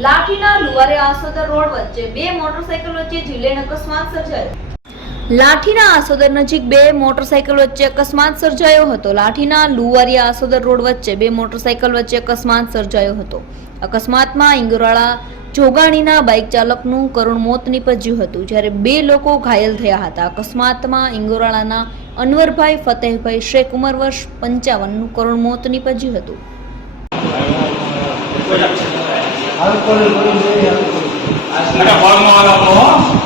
લાઠીના આસોદર વચ્ચે અકસ્માત સર્જાયો. નજીક બે મોટરસાયકલ વચ્ચે અકસ્માત સર્જાયો હતો. લાઠીના લુવારિયા આસોદર રોડ વચ્ચે બે મોટરસાયકલ વચ્ચે અકસ્માત સર્જાયો હતો. અકસ્માતમાં ઇંગોરાળા જોગાણીના બાઇક ચાલકનું કરુણ મોત નીપજ્યું હતું. જ્યારે બે લોકો ઘાયલ થયા હતા. અકસ્માતમાં ઇંગોરાળાના અનવરભાઈ ફતેહભાઈ શેખ ઉમર વર્ષ પંચાવનનું કરુણ મોત નીપજ્યું હતું. આલ્કોહોલ કરી જોઈએ ફળમાં વાળા આપણો